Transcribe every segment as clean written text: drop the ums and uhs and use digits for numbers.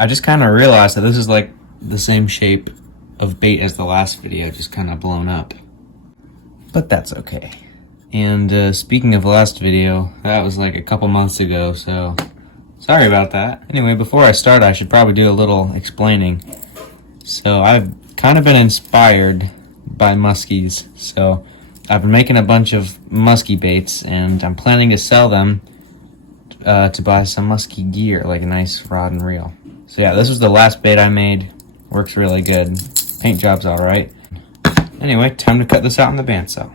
I just kind of realized that this is like the same shape of bait as the last video, just kind of blown up. But that's okay. And speaking of last video, that was like a couple months ago, so sorry about that. Anyway, before I start, I should probably do a little explaining. So I've kind of been inspired by muskies, so I've been making a bunch of musky baits, and I'm planning to sell them to buy some musky gear, like a nice rod and reel. So yeah, this was the last bait I made. Works really good. Paint job's alright. Anyway, time to cut this out in the bandsaw.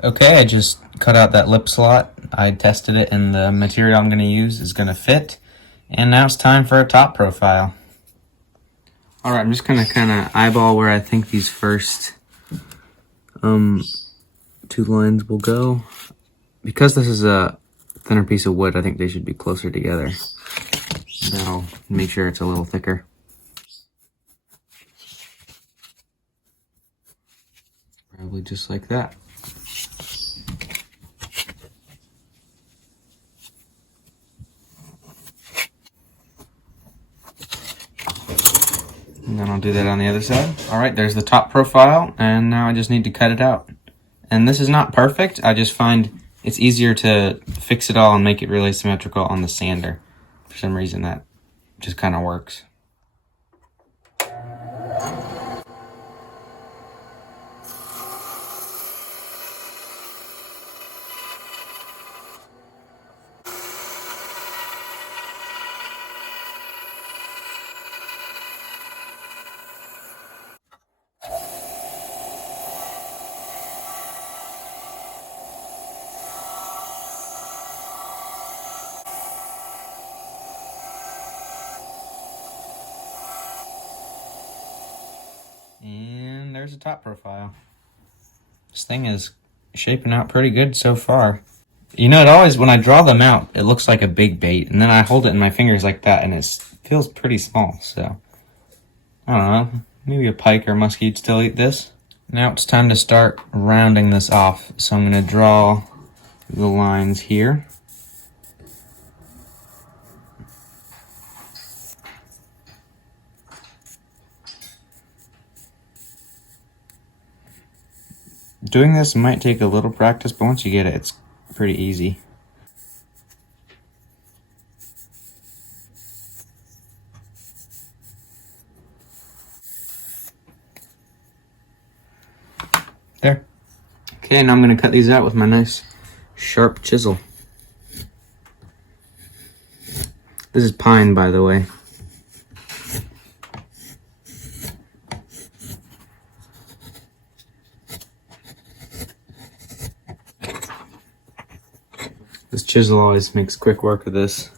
Okay, I just cut out that lip slot. I tested it and the material I'm going to use is going to fit. And now it's time for a top profile. Alright, I'm just going to kind of eyeball where I think these first two lines will go. Because this is a thinner piece of wood, I think they should be closer together. That'll make sure it's a little thicker. Probably just like that. And then I'll do that on the other side. Alright, there's the top profile, and now I just need to cut it out. And this is not perfect, I just find it's easier to fix it all and make it really symmetrical on the sander. For some reason that just kind of works. And there's a top profile. This thing is shaping out pretty good so far. You know, it always, when I draw them out, it looks like a big bait, and then I hold it in my fingers like that, and it feels pretty small, so I don't know, maybe a pike or muskie would still eat this. Now it's time to start rounding this off, so I'm going to draw the lines here. Doing this might take a little practice, but once you get it, it's pretty easy. There. Okay, now I'm going to cut these out with my nice sharp chisel. This is pine, by the way. This chisel always makes quick work of this.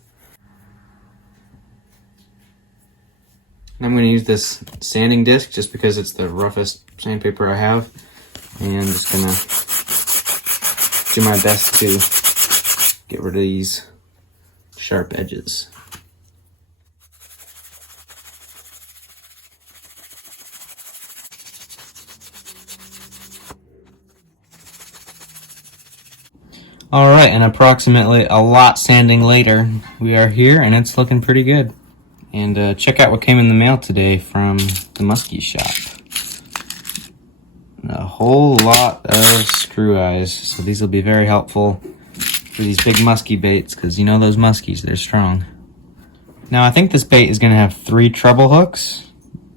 And I'm going to use this sanding disc just because it's the roughest sandpaper I have. And I'm just going to do my best to get rid of these sharp edges. Alright, and approximately a lot sanding later, we are here and it's looking pretty good. And check out what came in the mail today from the muskie shop. A whole lot of screw eyes, so these will be very helpful for these big muskie baits, because you know those muskies, they're strong. Now I think this bait is going to have 3 treble hooks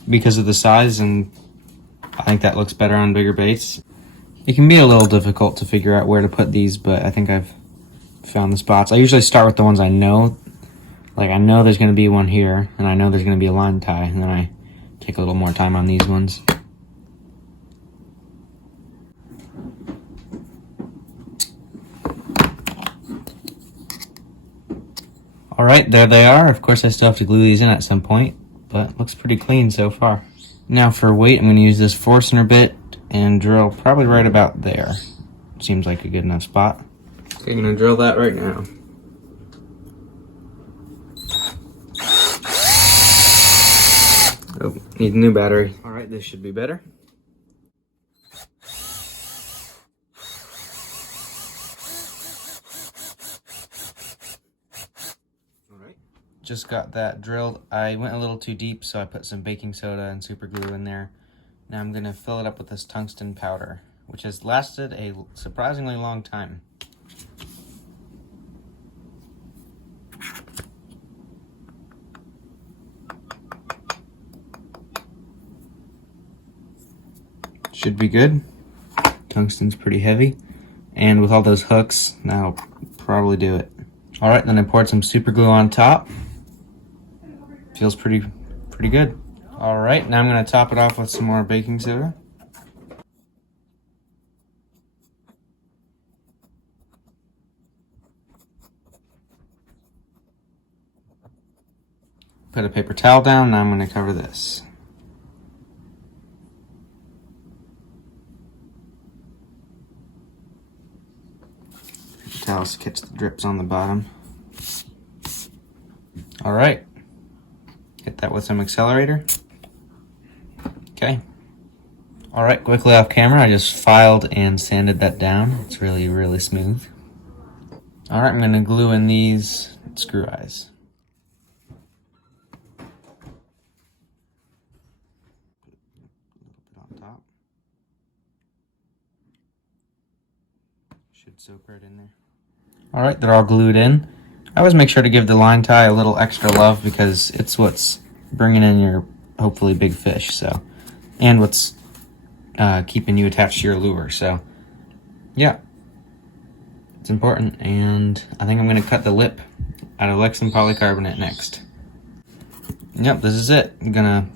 because of the size, and I think that looks better on bigger baits. It can be a little difficult to figure out where to put these, but I think I've found the spots. I usually start with the ones I know, Like, I know there's going to be one here, and I know there's going to be a line tie, and then I take a little more time on these ones. All right, there they are. Of course, I still have to glue these in at some point, but looks pretty clean so far. Now for weight, I'm going to use this Forstner bit and drill probably right about there. Seems like a good enough spot. Okay, I'm going to drill that right now. Oh, need a new battery. All right, this should be better. All right, just got that drilled. I went a little too deep, so I put some baking soda and super glue in there. Now I'm gonna fill it up with this tungsten powder, which has lasted a surprisingly long time. Should be good. Tungsten's pretty heavy. And with all those hooks, that'll probably do it. All right, then I poured some super glue on top. Feels pretty good. All right, now I'm gonna top it off with some more baking soda. Put a paper towel down, now I'm gonna cover this. Towels catch the drips on the bottom. All right, hit that with some accelerator. Okay. All right, quickly off camera, I just filed and sanded that down. It's really smooth. All right, I'm gonna glue in these screw eyes. A little bit on top. Should soak right in there. All right, they're all glued in. I always make sure to give the line tie a little extra love because it's what's bringing in your hopefully big fish. So, and what's keeping you attached to your lure. So, yeah, it's important. And I think I'm gonna cut the lip out of lexan polycarbonate next. Yep, this is it. I'm gonna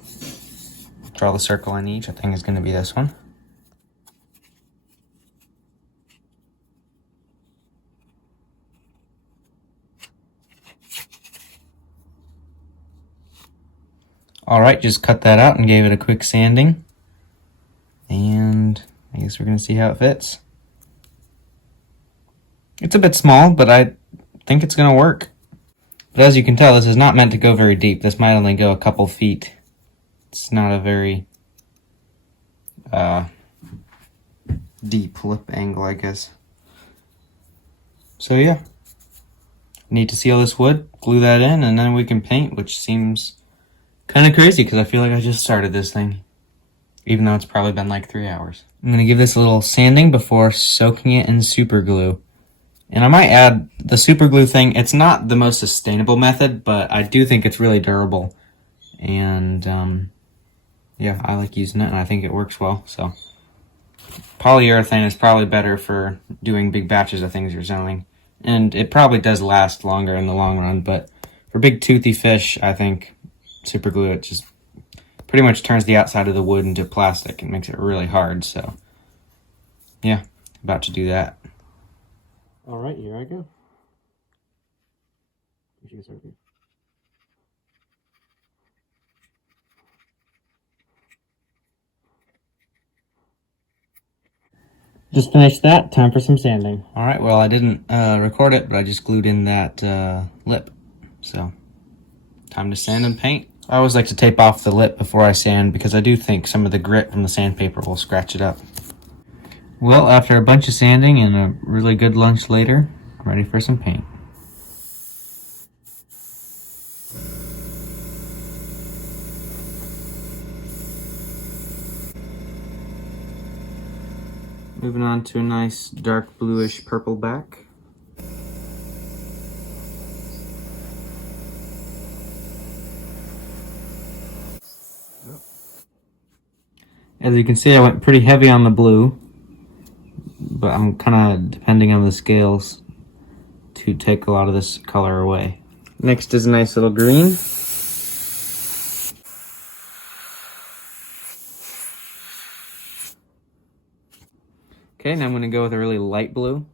draw the circle on each. I think it's gonna be this one. All right, just cut that out and gave it a quick sanding. And I guess we're gonna see how it fits. It's a bit small, but I think it's gonna work. But as you can tell, this is not meant to go very deep. This might only go a couple feet. It's not a very deep lip angle, I guess. So yeah, need to seal this wood, glue that in, and then we can paint, which seems kind of crazy because I feel like I just started this thing, even though it's probably been like 3 hours. I'm going to give this a little sanding before soaking it in super glue. And I might add the super glue thing. It's not the most sustainable method, but I do think it's really durable. And yeah, I like using it and I think it works well. So polyurethane is probably better for doing big batches of things you're selling. And it probably does last longer in the long run, but for big toothy fish, I think super glue, it just pretty much turns the outside of the wood into plastic and makes it really hard. So yeah, about to do that. All right, here I go. Just finished that, time for some sanding. All right, well, I didn't record it, but I just glued in that lip. So time to sand and paint. I always like to tape off the lip before I sand because I do think some of the grit from the sandpaper will scratch it up. Well, after a bunch of sanding and a really good lunch later, I'm ready for some paint. Moving on to a nice dark bluish purple back. As you can see, I went pretty heavy on the blue, but I'm kind of depending on the scales to take a lot of this color away. Next is a nice little green. Okay, now I'm gonna go with a really light blue,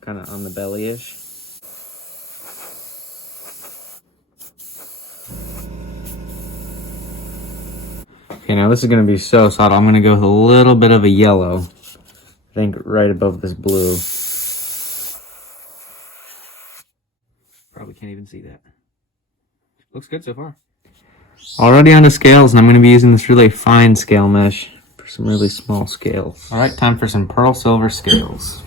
kind of on the belly-ish. Okay, now this is gonna be so subtle. I'm gonna go with a little bit of a yellow. I think right above this blue. Probably can't even see that. Looks good so far. Already onto scales, and I'm gonna be using this really fine scale mesh for some really small scales. All right, time for some pearl silver scales.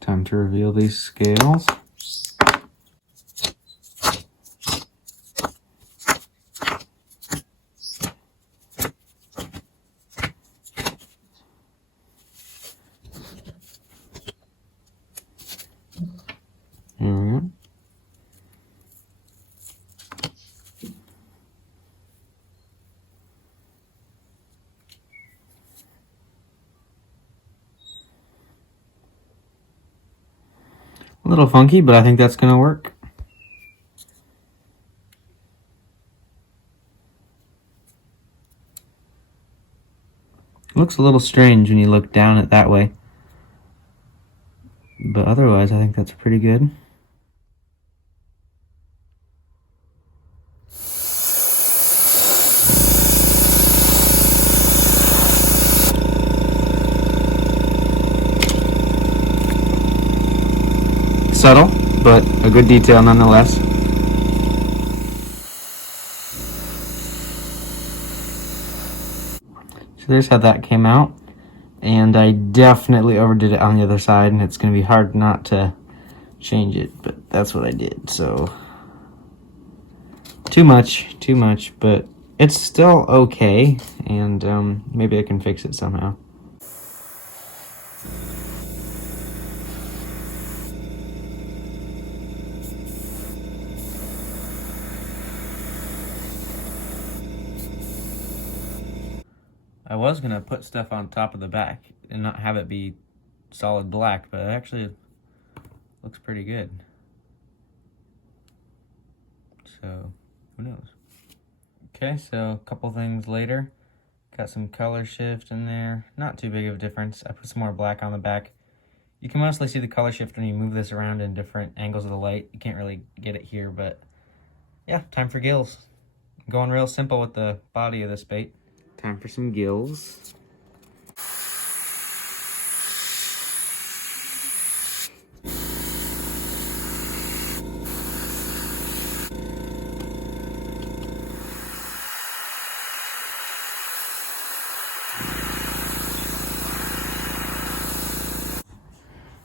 Time to reveal these scales. Here we go. A little funky, but I think that's gonna work. It looks a little strange when you look down it that way, but otherwise I think that's pretty good. Subtle, but a good detail nonetheless. So there's how that came out. And I definitely overdid it on the other side, and it's going to be hard not to change it, but that's what I did. So too much, but it's still okay, and maybe I can fix it somehow. I was gonna put stuff on top of the back and not have it be solid black, but it actually looks pretty good. So, who knows? Okay, so a couple things later. Got some color shift in there. Not too big of a difference. I put some more black on the back. You can mostly see the color shift when you move this around in different angles of the light. You can't really get it here, but yeah, time for gills. I'm going real simple with the body of this bait. Time for some gills.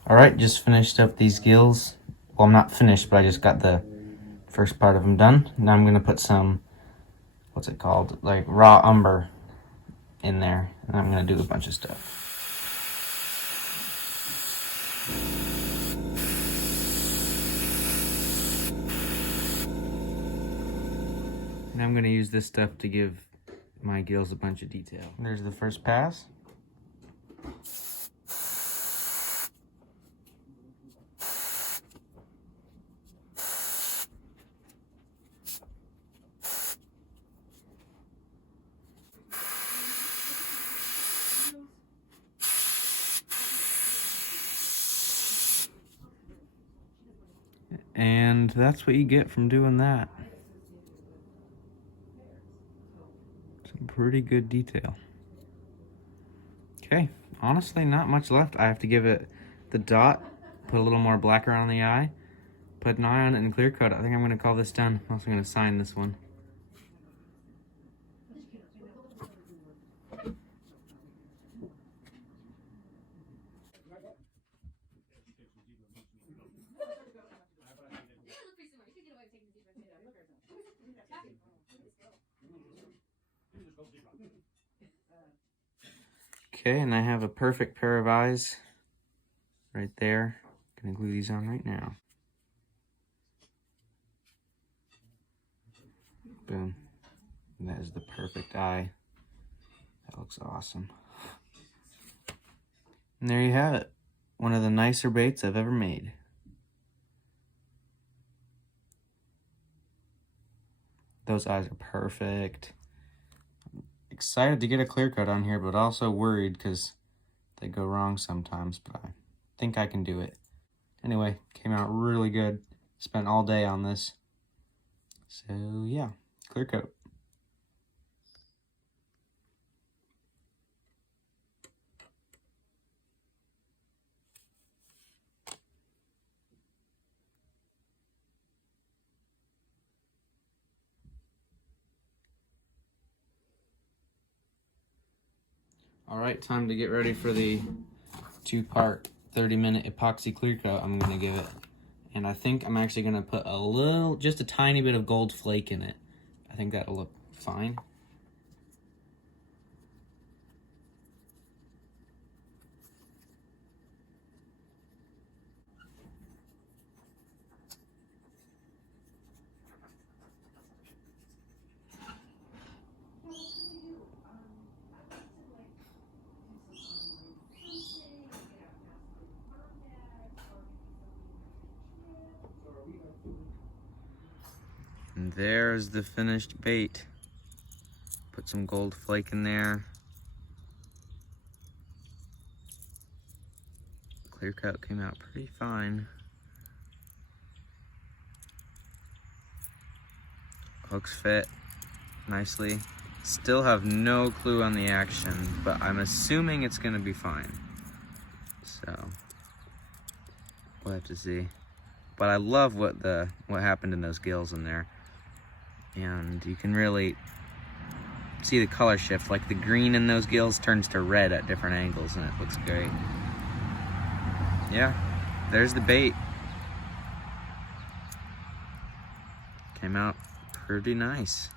All right, just finished up these gills. Well, I'm not finished, but I just got the first part of them done. Now I'm gonna put some, what's it called? Like raw umber in there. And I'm gonna do a bunch of stuff. And I'm gonna use this stuff to give my gills a bunch of detail. There's the first pass. And that's what you get from doing that. Some pretty good detail. Okay, honestly, not much left. I have to give it the dot, put a little more black around the eye, put an eye on it, and clear coat it. I think I'm going to call this done. I'm also going to sign this one. Okay, and I have a perfect pair of eyes right there. Gonna glue these on right now. Boom. And that is the perfect eye. That looks awesome. And there you have it. one of the nicer baits I've ever made. Those eyes are perfect. Excited to get a clear coat on here, but also worried because they go wrong sometimes, but I think I can do it. Anyway, came out really good. Spent all day on this. So yeah, clear coat. All right, time to get ready for the 2-part 30-minute epoxy clear coat I'm gonna give it. And I think I'm actually gonna put just a tiny bit of gold flake in it. I think that'll look fine. And there's the finished bait. Put some gold flake in there. Clear coat came out pretty fine. Hooks fit nicely. Still have no clue on the action, but I'm assuming it's gonna be fine. So we'll have to see. But I love what happened in those gills in there. And you can really see the color shift. Like the green in those gills turns to red at different angles, and it looks great. Yeah, there's the bait. Came out pretty nice.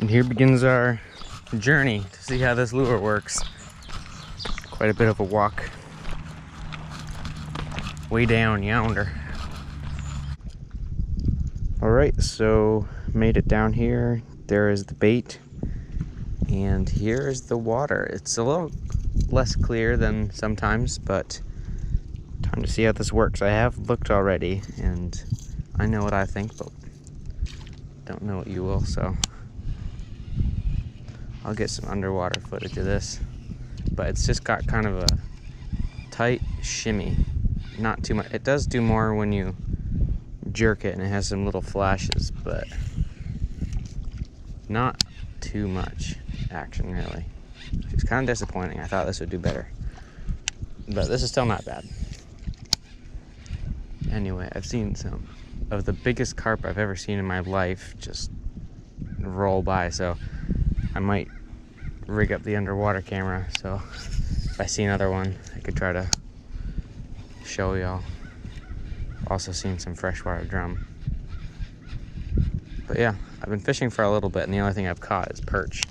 And here begins our journey to see how this lure works. Quite a bit of a walk. Way down yonder. Alright, so made it down here. There is the bait. And here is the water. It's a little less clear than sometimes, but time to see how this works. I have looked already, and I know what I think, but don't know what you will, so I'll get some underwater footage of this. But it's just got kind of a tight shimmy. Not too much. It does do more when you jerk it, and it has some little flashes, but not too much action, really. It's kind of disappointing. I thought this would do better. But this is still not bad. Anyway, I've seen some of the biggest carp I've ever seen in my life just roll by, so I might rig up the underwater camera, so if I see another one, I could try to show y'all. Also seen some freshwater drum. But yeah, I've been fishing for a little bit, and the only thing I've caught is perch.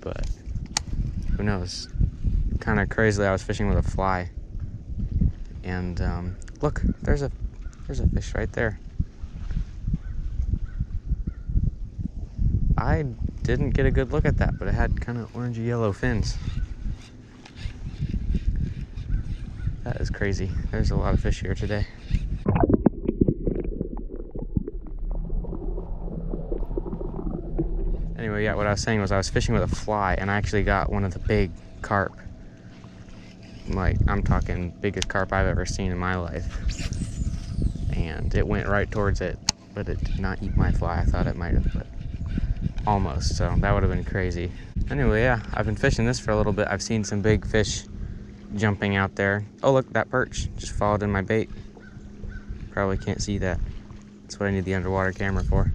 But who knows? Kind of crazily, I was fishing with a fly, and look, there's a fish right there. I didn't get a good look at that, but it had kind of orangey yellow fins. That is crazy. There's a lot of fish here today. Anyway, yeah, what I was saying was I was fishing with a fly, and I actually got one of the big carp. Like, I'm talking biggest carp I've ever seen in my life. And it went right towards it, but it did not eat my fly. I thought it might have, but almost, so that would have been crazy. Anyway, yeah, I've been fishing this for a little bit. I've seen some big fish jumping out there. Oh, look, that perch just followed in my bait. Probably can't see that. That's what I need the underwater camera for.